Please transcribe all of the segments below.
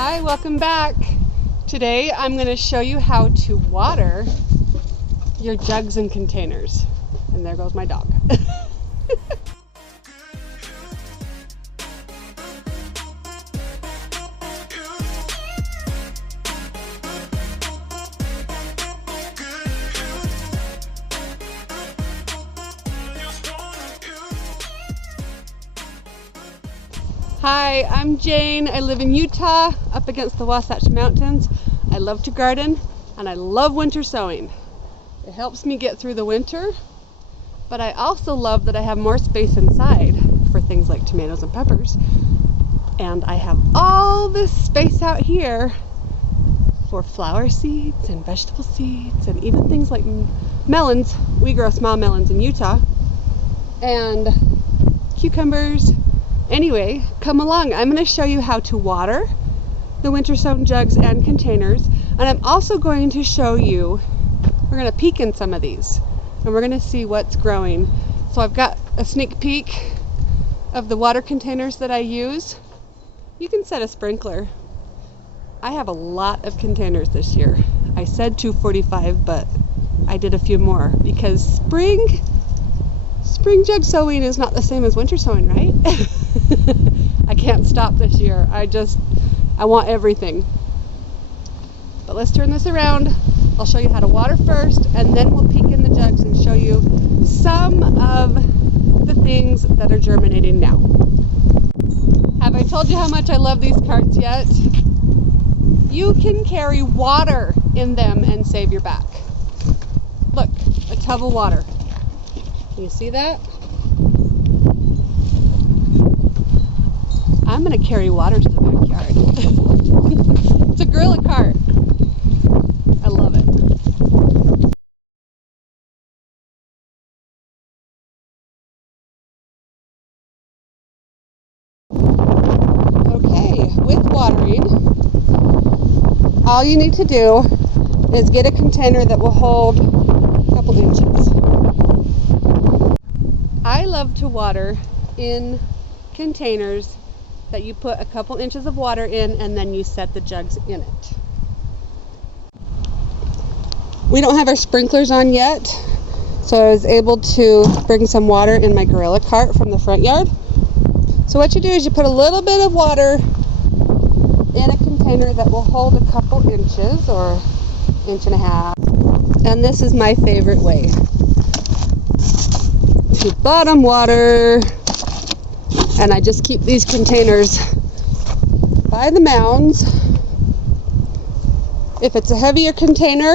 Hi, welcome back. Today I'm going to show you how to water your jugs and containers. And there goes my dog. Hi, I'm Jane. I live in Utah, up against the Wasatch Mountains. I love to garden, and I love winter sowing. It helps me get through the winter, but I also love that I have more space inside for things like tomatoes and peppers. And I have all this space out here for flower seeds and vegetable seeds and even things like melons. We grow small melons in Utah, and cucumbers. Anyway, come along. I'm going to show you how to water the winter sown jugs and containers, and I'm also going to show you, we're going to peek in some of these and we're going to see what's growing. So I've got a sneak peek of the water containers that I use. You can set a sprinkler. I have a lot of containers this year. I said 245, but I did a few more because spring jug sowing is not the same as winter sowing, right? I can't stop this year. I want everything. But let's turn this around. I'll show you how to water first, and then we'll peek in the jugs and show you some of the things that are germinating now. Have I told you how much I love these carts yet? You can carry water in them and save your back. Look, a tub of water. Can you see that? I'm going to carry water to the backyard. It's a gorilla cart. I love it. Okay, with watering, all you need to do is get a container that will hold a couple inches. I love to water in containers that you put a couple inches of water in and then you set the jugs in it. We don't have our sprinklers on yet, so I was able to bring some water in my gorilla cart from the front yard. So what you do is you put a little bit of water in a container that will hold a couple inches or inch and a half. And this is my favorite way to bottom water. And I just keep these containers by the mounds. If it's a heavier container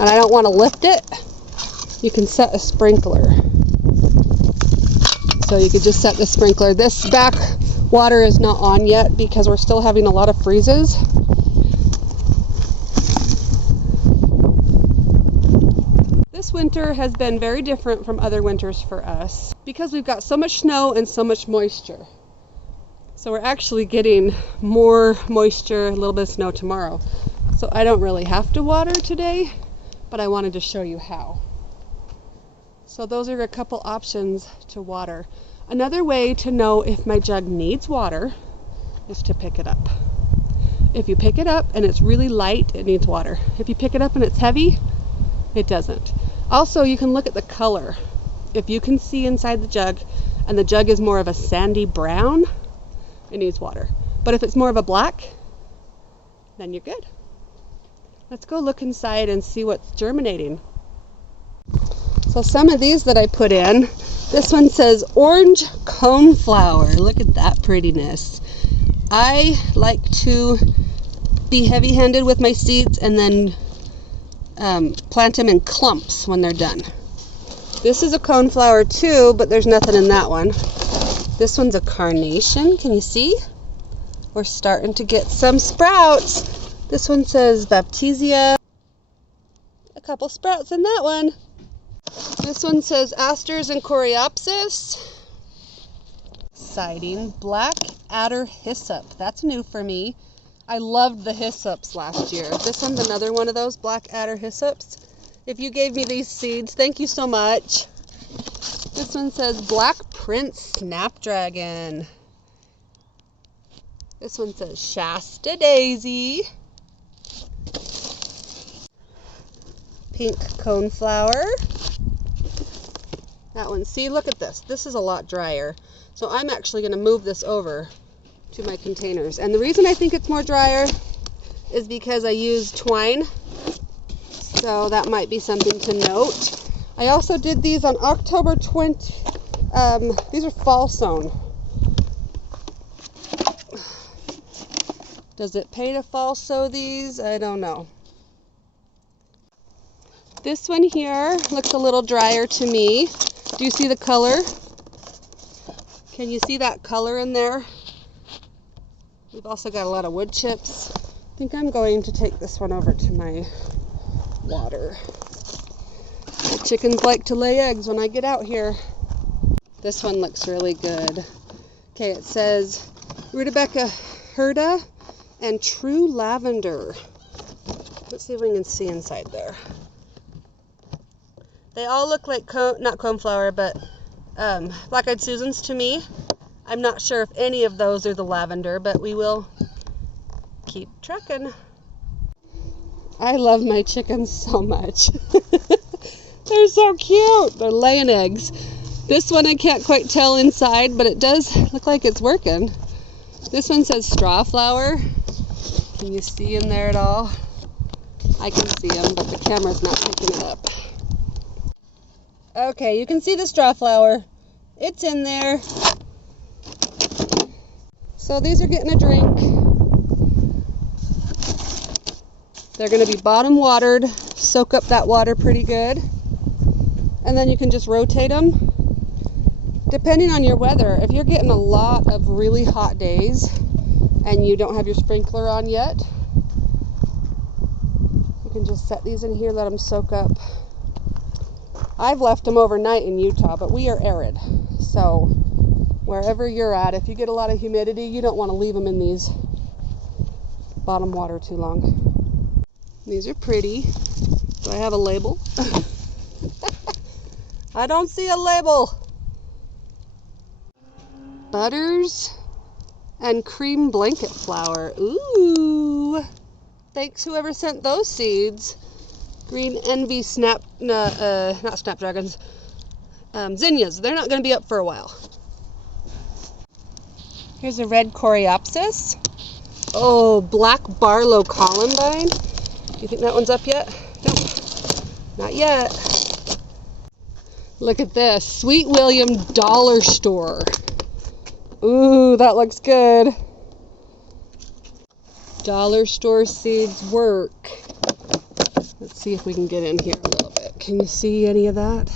and I don't want to lift it, you can set a sprinkler. So you could just set the sprinkler. This back water is not on yet because we're still having a lot of freezes. This winter has been very different from other winters for us because we've got so much snow and so much moisture. So we're actually getting more moisture, a little bit of snow tomorrow. So I don't really have to water today, but I wanted to show you how. So those are a couple options to water. Another way to know if my jug needs water is to pick it up. If you pick it up and it's really light, it needs water. If you pick it up and it's heavy, it doesn't. Also, you can look at the color. If you can see inside the jug and the jug is more of a sandy brown, it needs water. But if it's more of a black, then you're good. Let's go look inside and see what's germinating. So some of these that I put in, this one says orange coneflower. Look at that prettiness. I like to be heavy-handed with my seeds and then plant them in clumps when they're done. This is a coneflower too, but there's nothing in that one. This one's a carnation. Can you see? We're starting to get some sprouts. This one says baptisia. A couple sprouts in that one. This one says asters and coreopsis. Exciting. Black adder hyssop. That's new for me. I loved the hyssops last year. This one's another one of those black adder hyssops. If you gave me these seeds, thank you so much. This one says Black Prince Snapdragon. This one says Shasta Daisy. Pink coneflower. That one, see, look at this. This is a lot drier. So I'm actually going to move this over to my containers. And the reason I think it's more drier is because I use twine. So that might be something to note. I also did these on October 20. These are fall sown. Does it pay to fall sow these? I don't know. This one here looks a little drier to me. Do you see the color? Can you see that color in there? We've also got a lot of wood chips. I think I'm going to take this one over to my water. The chickens like to lay eggs when I get out here. This one looks really good. Okay, it says Rutabaga Herda and True Lavender. Let's see if we can see inside there. They all look like, not coneflower, but black-eyed Susans to me. I'm not sure if any of those are the lavender, but we will keep trucking. I love my chickens so much. They're so cute. They're laying eggs. This one I can't quite tell inside, but it does look like it's working. This one says straw flower. Can you see in there at all? I can see them, but the camera's not picking it up. Okay, you can see the straw flower. It's in there. So these are getting a drink. They're going to be bottom watered, soak up that water pretty good. And then you can just rotate them. Depending on your weather, if you're getting a lot of really hot days and you don't have your sprinkler on yet, you can just set these in here, let them soak up. I've left them overnight in Utah, but we are arid. So wherever you're at, if you get a lot of humidity, you don't want to leave them in these bottom water too long. These are pretty. Do I have a label? I don't see a label. Butters and cream blanket flower. Ooh. Thanks whoever sent those seeds. Green Envy not snapdragons, zinnias. They're not going to be up for a while. Here's a red coreopsis. Oh, black barlow columbine. Do you think that one's up yet? Nope, not yet. Look at this, Sweet William Dollar Store. Ooh, that looks good. Dollar store seeds work. Let's see if we can get in here a little bit. Can you see any of that?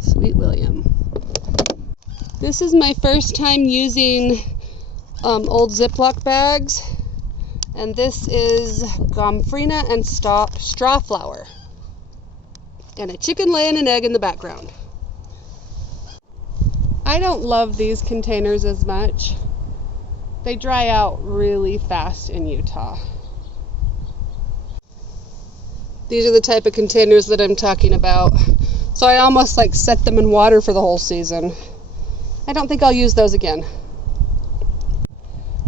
Sweet William. This is my first time using old Ziploc bags. And this is gomphrena and straw flower. And a chicken laying an egg in the background. I don't love these containers as much. They dry out really fast in Utah. These are the type of containers that I'm talking about. So I almost like set them in water for the whole season. I don't think I'll use those again.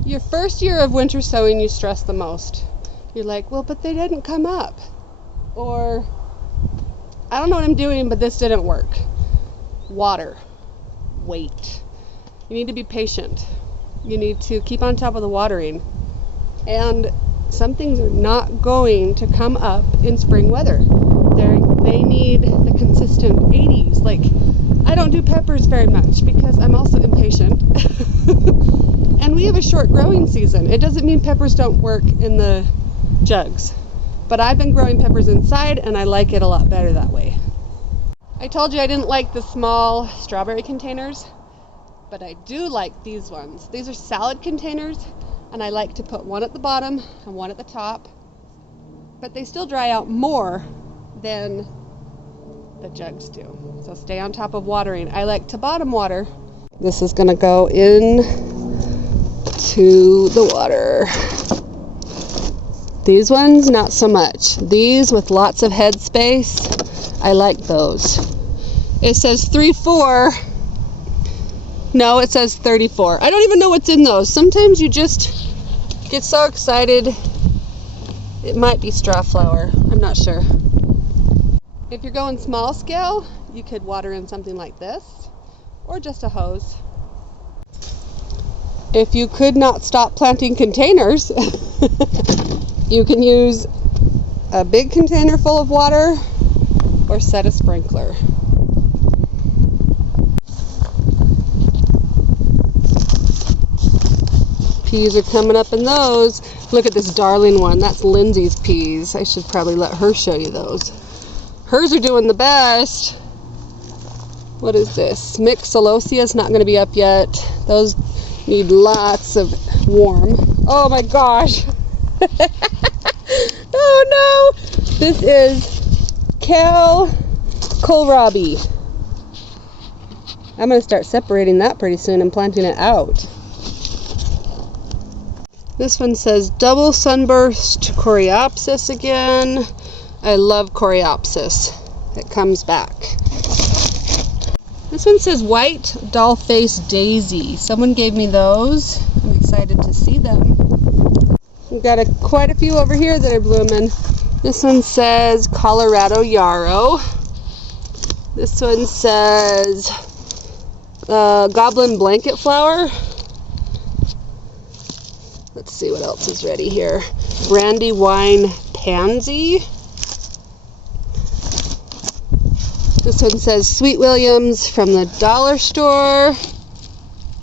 Your first year of winter sowing, you stress the most. You're like, well, but they didn't come up. Or, I don't know what I'm doing, but this didn't work. Water. Wait. You need to be patient. You need to keep on top of the watering. And some things are not going to come up in spring weather. They need the consistent 80s. Like, I don't do peppers very much because I'm also impatient. And we have a short growing season. It doesn't mean peppers don't work in the jugs. But I've been growing peppers inside and I like it a lot better that way. I told you I didn't like the small strawberry containers, but I do like these ones. These are salad containers, and I like to put one at the bottom and one at the top, but they still dry out more than the jugs do. So stay on top of watering. I like to bottom water. This is gonna go in to the water. These ones, not so much. These with lots of head space, I like those. It says 3-4, No, it says 34. I don't even know what's in those. Sometimes you just get so excited. It might be straw flower. I'm not sure. If you're going small scale, you could water in something like this or just a hose. If you could not stop planting containers, you can use a big container full of water or set a sprinkler. Peas are coming up in those. Look at this darling one. That's Lindsay's peas. I should probably let her show you those. Hers are doing the best. What is this? Mixed celosia is not going to be up yet. Those need lots of warm. Oh my gosh. Oh no. This is kale kohlrabi. I'm going to start separating that pretty soon and planting it out. This one says double sunburst coreopsis again. I love coreopsis. It comes back. This one says white doll-faced daisy. Someone gave me those. I'm excited to see them. We've got quite a few over here that are blooming. This one says Colorado yarrow. This one says goblin blanket flower. Let's see what else is ready here. Brandywine pansy. This one says Sweet Williams from the dollar store.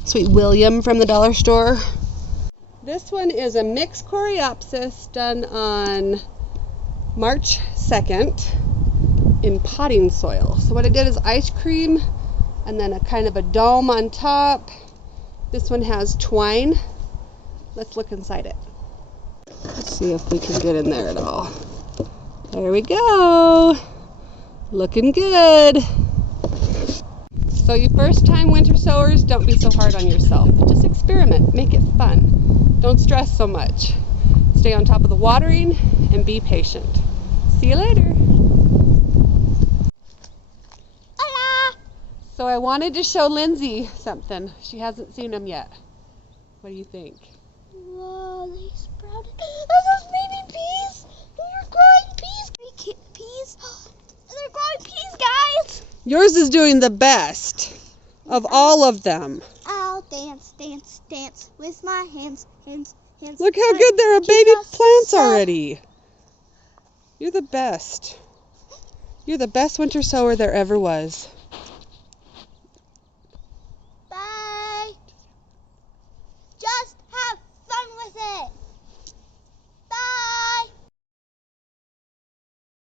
Sweet William from the dollar store. This one is a mixed coreopsis done on March 2nd in potting soil. So what I did is ice cream and then a kind of a dome on top. This one has twine. Let's look inside it. Let's see if we can get in there at all. There we go. Looking good. So you first time winter sowers, don't be so hard on yourself. Just experiment, make it fun. Don't stress so much. Stay on top of the watering and be patient. See you later. Hola! So I wanted to show Lindsay something. She hasn't seen them yet. What do you think? Whoa, they sprouted. Are those baby peas? They're growing peas. Peas. They're growing peas, guys. Yours is doing the best of all of them. I'll dance, dance, dance with my hands, hands, hands. Look how good there are baby plants already. You're the best. You're the best winter sower there ever was.